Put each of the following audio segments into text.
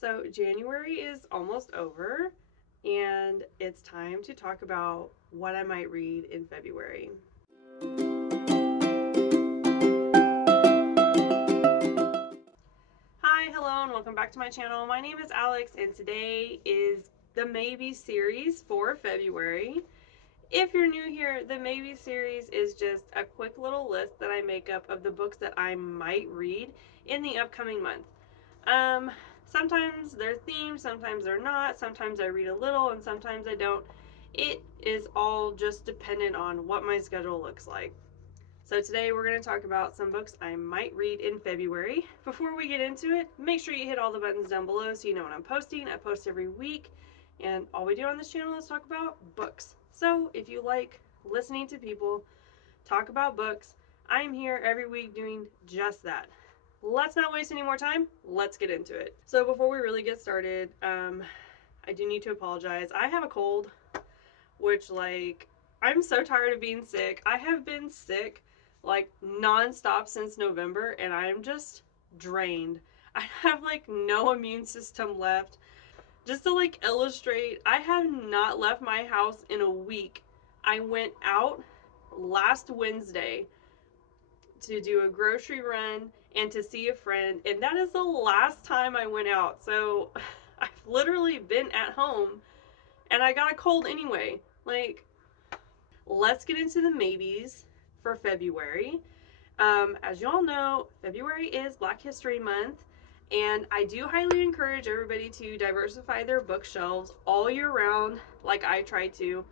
So, January is almost over, and it's time to talk about what I might read in February. Hi, hello, and welcome back to my channel. My name is Alex, and today is the Maybe series for February. If you're new here, the Maybe series is just a quick little list that I make up of the books that I might read in the upcoming month. Um, Sometimes they're themed, sometimes they're not, sometimes I read a little, and sometimes I don't. It is all just dependent on what my schedule looks like. So today we're going to talk about some books I might read in February. Before we get into it, make sure you hit all the buttons down below so you know when I'm posting. I post every week, and all we do on this channel is talk about books. So if you like listening to people talk about books, I'm here every week doing just that. Let's not waste any more time. Let's get into it. So before we really get started, I do need to apologize. I have a cold, which I'm so tired of being sick. I have been sick nonstop since November, and I'm just drained. I have no immune system left. Just to illustrate, I have not left my house in a week. I went out last Wednesday to do a grocery run and to see a friend, and that is the last time I went out. So I've literally been at home, and I got a cold anyway. Let's get into the maybes for February. As you all know, February is Black History Month, and I do highly encourage everybody to diversify their bookshelves all year round, like I try to.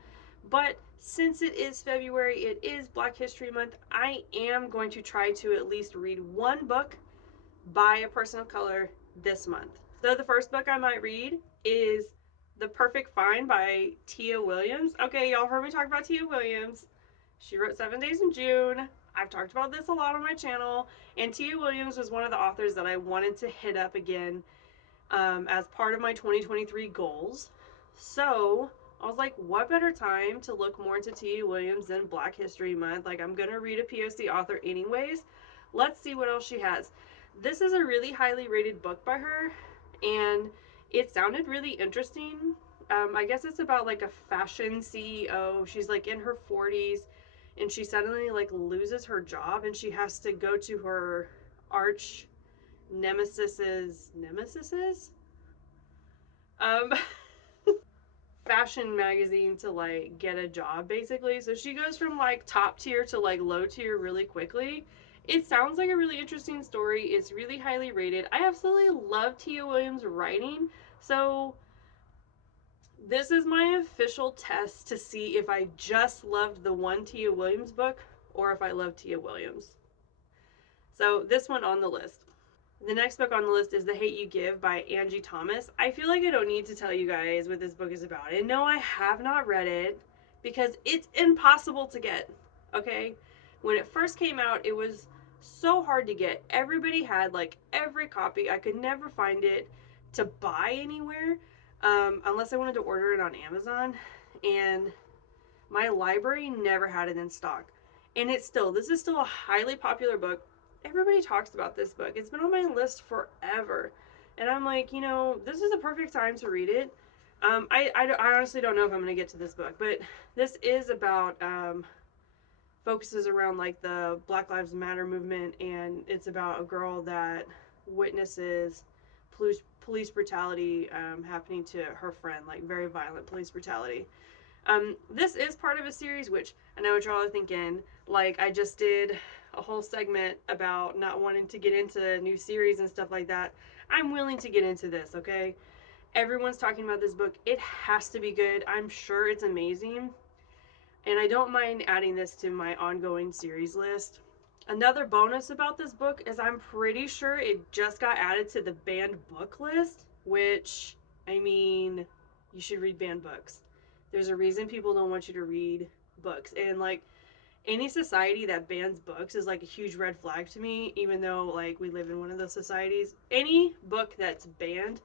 But since it is February, it is Black History Month, I am going to try to at least read one book by a person of color this month. So the first book I might read is The Perfect Find by Tia Williams. Okay, y'all heard me talk about Tia Williams. She wrote 7 Days in June. I've talked about this a lot on my channel, and Tia Williams was one of the authors that I wanted to hit up again as part of my 2023 goals. So I was like, what better time to look more into Tia Williams than Black History Month? I'm gonna read a POC author anyways. Let's see what else she has. This is a really highly rated book by her, and it sounded really interesting. I guess it's about a fashion CEO. She's in her 40s, and she suddenly loses her job, and she has to go to her arch nemesis's um fashion magazine to get a job, basically. So she goes from top tier to low tier really quickly. It sounds like a really interesting story. It's really highly rated. I absolutely love Tia Williams' writing. So this is my official test to see if I just loved the one Tia Williams book or if I love Tia Williams. So this one on the list. The next book on the list is The Hate You Give by Angie Thomas. I feel like I don't need to tell you guys what this book is about. And no, I have not read it because it's impossible to get, okay? When it first came out, it was so hard to get. Everybody had every copy. I could never find it to buy anywhere unless I wanted to order it on Amazon. And my library never had it in stock. And this is still a highly popular book. Everybody talks about this book. It's been on my list forever. And I'm like, this is the perfect time to read it. I honestly don't know if I'm going to get to this book, but this is about, focuses around the Black Lives Matter movement, and it's about a girl that witnesses police brutality happening to her friend, very violent police brutality. This is part of a series, which I know what y'all are thinking. I just did a whole segment about not wanting to get into new series and stuff like that. I'm willing to get into this, okay? Everyone's talking about this book. It has to be good. I'm sure it's amazing. And I don't mind adding this to my ongoing series list. Another bonus about this book is I'm pretty sure it just got added to the banned book list, which, I mean, you should read banned books. There's a reason people don't want you to read books. And any society that bans books is a huge red flag to me, even though we live in one of those societies. Any book that's banned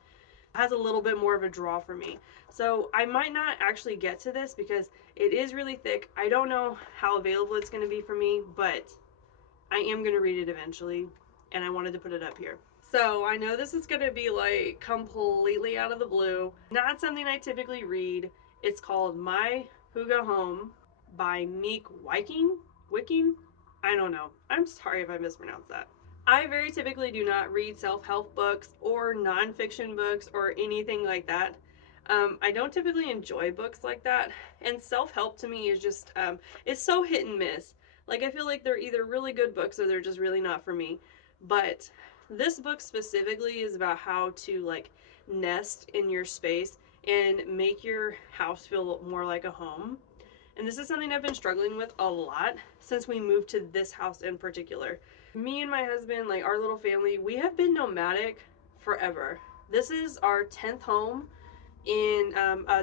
has a little bit more of a draw for me. So I might not actually get to this because it is really thick. I don't know how available it's going to be for me, but I am going to read it eventually, and I wanted to put it up here. So I know this is going to be like completely out of the blue. Not something I typically read. It's called My Hygge Home by Meik Wiking. Wiking? I don't know. I'm sorry if I mispronounced that. I very typically do not read self help books or nonfiction books or anything like that. I don't typically enjoy books like that. And self help to me is just, it's so hit and miss. Like, I feel like they're either really good books or they're just really not for me. But this book specifically is about how to, like, nest in your space and make your house feel more like a home. And this is something I've been struggling with a lot since we moved to this house in particular. Me and my husband, like our little family, we have been nomadic forever. This is our 10th home in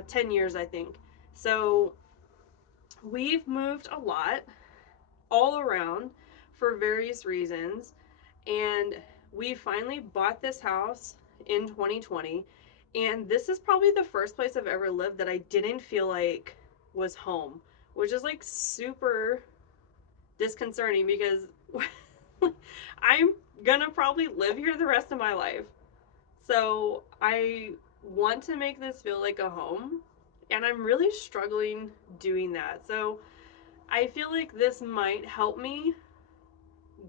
10 years, I think. So we've moved a lot all around for various reasons. And we finally bought this house in 2020. And this is probably the first place I've ever lived that I didn't feel like was home, which is like super disconcerting because I'm gonna probably live here the rest of my life. So I want to make this feel like a home, and I'm really struggling doing that. So I feel like this might help me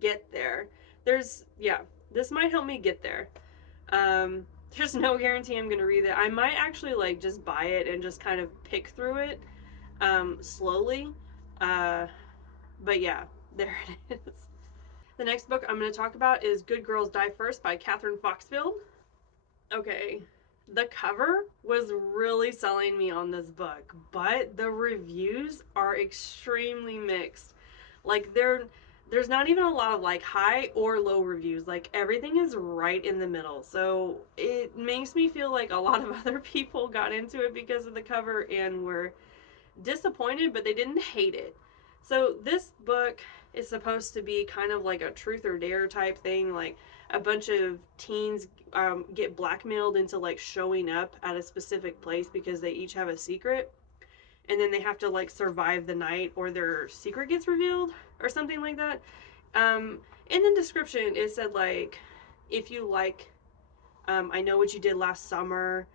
get there. Yeah, this might help me get there. There's no guarantee I'm gonna read it. I might actually like just buy it and just kind of pick through it slowly. Uh, but yeah, there it is. The next book I'm going to talk about is Good Girls Die First by Kathryn Foxfield. Okay, the cover was really selling me on this book, but the reviews are extremely mixed. Like there's not even a lot of like high or low reviews. Like everything is right in the middle. So it makes me feel like a lot of other people got into it because of the cover and were disappointed, but they didn't hate it. So this book is supposed to be kind of like a truth or dare type thing. Like a bunch of teens get blackmailed into like showing up at a specific place because they each have a secret, and then they have to like survive the night or their secret gets revealed or something like that. In the description, it said like, if you like, I know what you did last summer,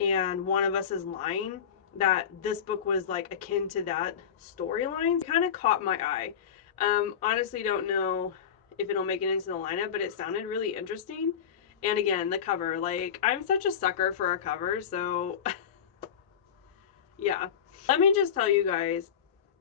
and one of us is lying, that this book was like akin to that storyline. Kind of caught my eye. Honestly, don't know if it'll make it into the lineup, but it sounded really interesting. And again, the cover, like, I'm such a sucker for a cover, so yeah. Let me just tell you guys,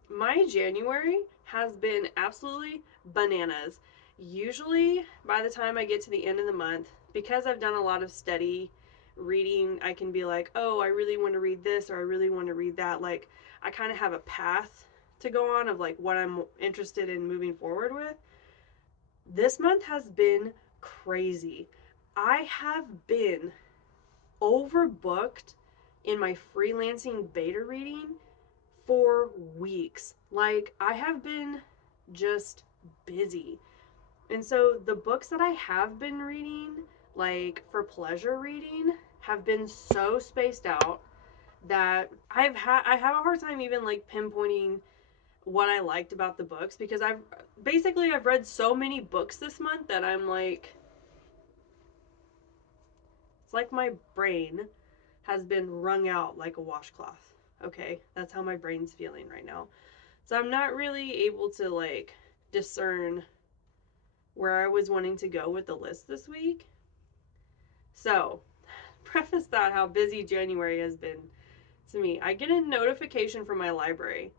my January has been absolutely bananas. Usually, by the time I get to the end of the month, because I've done a lot of steady reading, I can be like, oh, I really want to read this or I really want to read that. Like, I kind of have a path to go on of like what I'm interested in moving forward with. This month has been crazy. I have been overbooked in my freelancing beta reading for weeks. Like, I have been just busy. And so the books that I have been reading, like for pleasure reading, have been so spaced out that I have a hard time even like pinpointing what I liked about the books, because I've read so many books this month that I'm like, it's like my brain has been wrung out like a washcloth. Okay, that's how my brain's feeling right now. So I'm not really able to like discern where I was wanting to go with the list this week. So, preface that how busy January has been to me. I get a notification from my library,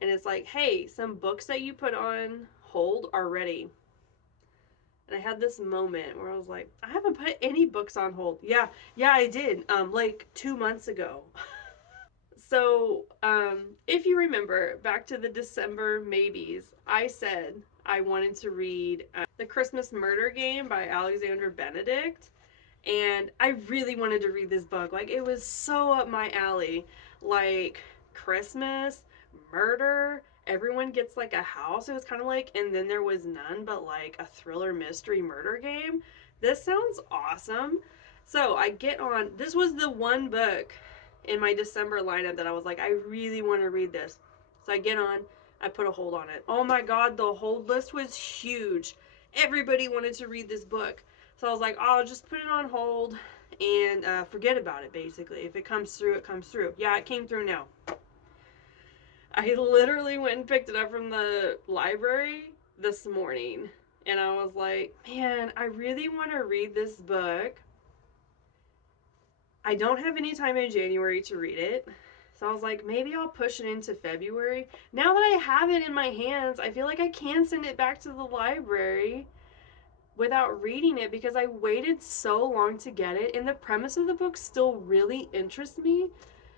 and it's like, hey, some books that you put on hold are ready. And I had this moment where I was like, I haven't put any books on hold. Yeah, I did. Like 2 months ago. So, if you remember back to the December maybes, I said I wanted to read The Christmas Murder Game by Alexandra Benedict. And I really wanted to read this book. Like, it was so up my alley. Like, Christmas, murder, everyone gets like a house. It was kind of like, and then there was none, but like a thriller mystery murder game. This sounds awesome. So I get on, this was the one book in my December lineup that I was like, I really want to read this. So I get on, I put a hold on it. Oh my God, the hold list was huge. Everybody wanted to read this book. So I was like, oh, I'll just put it on hold and forget about it, basically. If it comes through, it comes through. Yeah, it came through now. I literally went and picked it up from the library this morning. And I was like, man, I really want to read this book. I don't have any time in January to read it. So I was like, maybe I'll push it into February. Now that I have it in my hands, I feel like I can send it back to the library without reading it because I waited so long to get it. And the premise of the book still really interests me.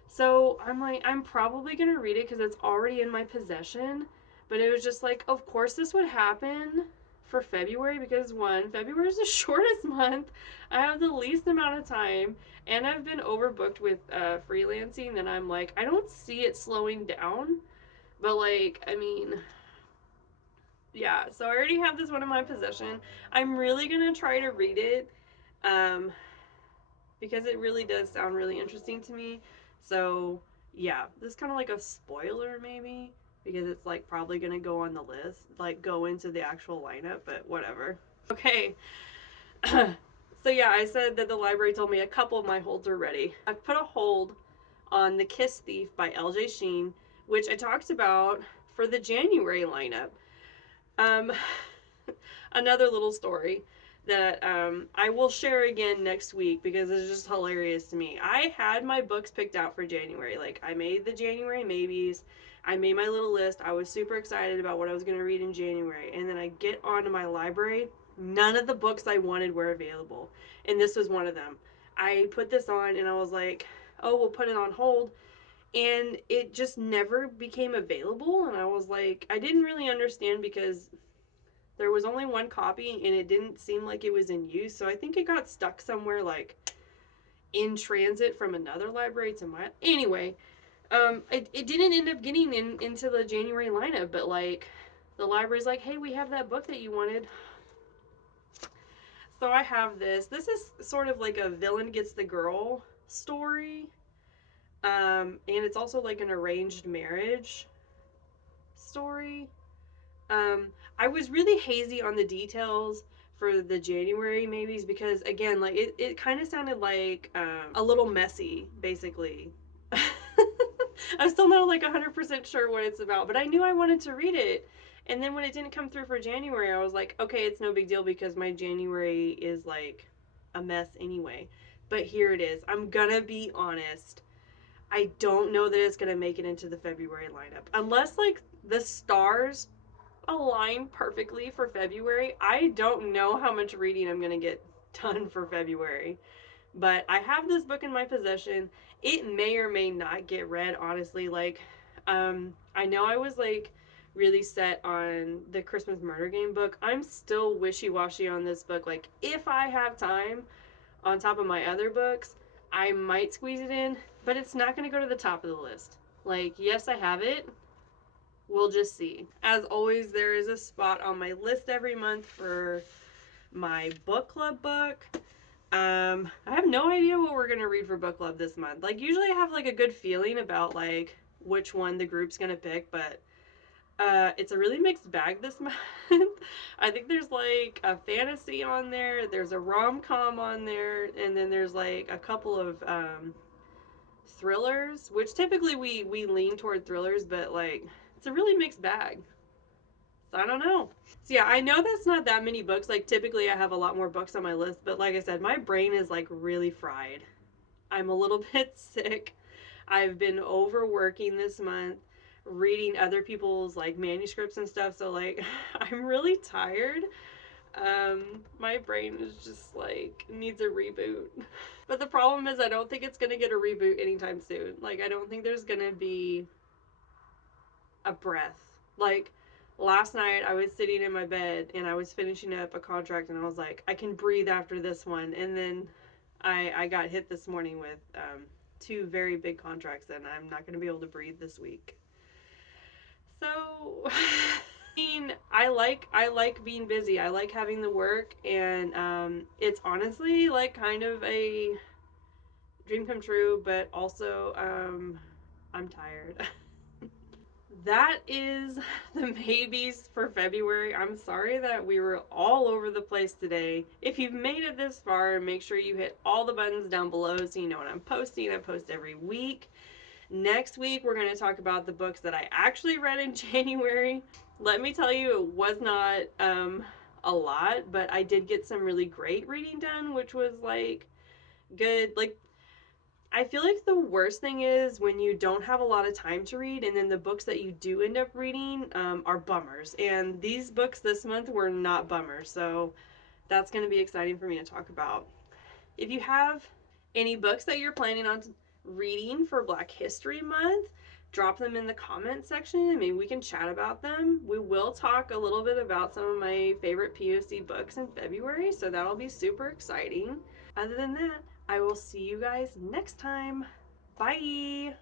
So I'm like, I'm probably going to read it because it's already in my possession. But it was just like, of course this would happen for February because one, February is the shortest month. I have the least amount of time. And I've been overbooked with freelancing. And I'm like, I don't see it slowing down. But like, I mean, yeah. So I already have this one in my possession. I'm really going to try to read it. Um, because it really does sound really interesting to me. So, yeah, this is kind of like a spoiler maybe because it's like probably going to go on the list, like go into the actual lineup, but whatever. Okay. So, yeah, I said that the library told me a couple of my holds are ready. I've put a hold on The Kiss Thief by LJ Sheen, which I talked about for the January lineup. Um, Another little story that I will share again next week because it's just hilarious to me. I had my books picked out for January. Like, I made the January maybes. I made my little list. I was super excited about what I was going to read in January. And then I get onto my library. None of the books I wanted were available. And this was one of them. I put this on and I was like, oh, we'll put it on hold. And it just never became available. And I was like, I didn't really understand because there was only one copy and it didn't seem like it was in use. So I think it got stuck somewhere like in transit from another library to my. Anyway, it didn't end up getting into the January lineup, but like the library's like, hey, we have that book that you wanted. So I have this. This is sort of like a villain gets the girl story. And it's also like an arranged marriage story. Um, I was really hazy on the details for the January maybes because again, like it kind of sounded like a little messy, basically. I'm still not like 100% sure what it's about, but I knew I wanted to read it. And then when it didn't come through for January, I was like, okay, it's no big deal because my January is like a mess anyway. But here it is. I'm gonna be honest. I don't know that it's gonna make it into the February lineup. Unless like the stars align perfectly for February. I don't know how much reading I'm going to get done for February, but I have this book in my possession. It may or may not get read, honestly. Like, I know I was like really set on the Christmas Murder Game book. I'm still wishy-washy on this book. Like, if I have time on top of my other books, I might squeeze it in, but it's not going to go to the top of the list. Like, yes, I have it. We'll just see. As always, there is a spot on my list every month for my book club book. I have no idea what we're gonna read for book club this month. Like usually I have like a good feeling about like which one the group's gonna pick, but it's a really mixed bag this month. I think there's like a fantasy on there, there's a rom-com on there, and then there's like a couple of thrillers, which typically we lean toward thrillers, but like it's a really mixed bag. So I don't know. So yeah, I know that's not that many books. Like typically I have a lot more books on my list, but like I said, my brain is like really fried. I'm a little bit sick. I've been overworking this month, reading other people's like manuscripts and stuff. So like I'm really tired. My brain is just like needs a reboot. But the problem is I don't think it's gonna get a reboot anytime soon. Like I don't think there's gonna be a breath. Like last night I was sitting in my bed and I was finishing up a contract and I was like, I can breathe after this one. And then I got hit this morning with two very big contracts and I'm not going to be able to breathe this week. So I mean, I like being busy. I like having the work, and it's honestly like kind of a dream come true, but also I'm tired. that is the maybes for February. I'm sorry that we were all over the place today. If you've made it this far, make sure you hit all the buttons down below so you know when I'm posting. I post every week. Next week, we're going to talk about the books that I actually read in January. Let me tell you, it was not a lot, but I did get some really great reading done, which was like good. Like, I feel like the worst thing is when you don't have a lot of time to read, and then the books that you do end up reading are bummers. And these books this month were not bummers, so that's going to be exciting for me to talk about. If you have any books that you're planning on reading for Black History Month, drop them in the comment section and maybe we can chat about them. We will talk a little bit about some of my favorite POC books in February, so that'll be super exciting. Other than that, I will see you guys next time. Bye!